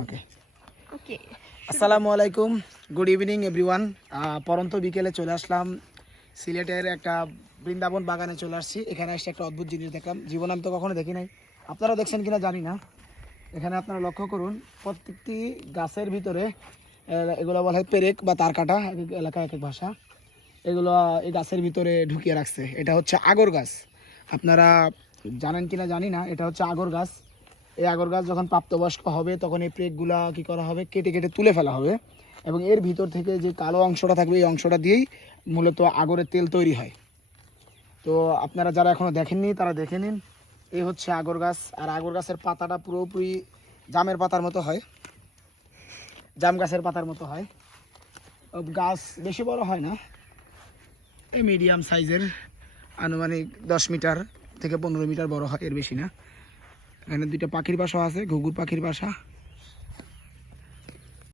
ওকে ওকে আসসালামু আলাইকুম, good evening everyone. পরন্ত বিকেলে চলে আসলাম সিলেটের একটা বৃন্দাবন বাগানে চলে আসছি। এখানে এসে একটা অদ্ভুত জিনিস দেখলাম, জীবনে আমি তো কখনো দেখি নাই। আপনারা দেখছেন কিনা জানি না। এখানে আপনারা লক্ষ্য করুন, প্রত্যেকটি গাছের ভিতরে এগুলো বলা হয় পেরেক বা তার কাটা, এক এক এলাকায় এক এক ভাষা। এগুলো এই গাছের ভিতরে ঢুকিয়ে রাখছে। এটা হচ্ছে আগর গাছ। আপনারা জানেন কিনা জানি না, এটা হচ্ছে আগর গাছ। এই আগর গাছ যখন প্রাপ্তবয়স্ক হবে তখন এই পেরেকগুলা কী করা হবে, কেটে কেটে তুলে ফেলা হবে এবং এর ভিতর থেকে যে কালো অংশটা থাকবে এই অংশটা দিয়েই মূলত আগরের তেল তৈরি হয়। তো আপনারা যারা এখনও দেখেননি তারা দেখে নিন। এই হচ্ছে আগর গাছ। আর আগর গাছের পাতাটা পুরোপুরি জামের পাতার মতো হয়, জাম গাছের পাতার মতো হয়। গাছ বেশি বড় হয় না, এই মিডিয়াম সাইজের, আনুমানিক 10 মিটার থেকে 15 মিটার বড় হয়, এর বেশি না। এখানে দুইটা পাখির বাসা আছে, ঘুঘুর পাখির বাসা।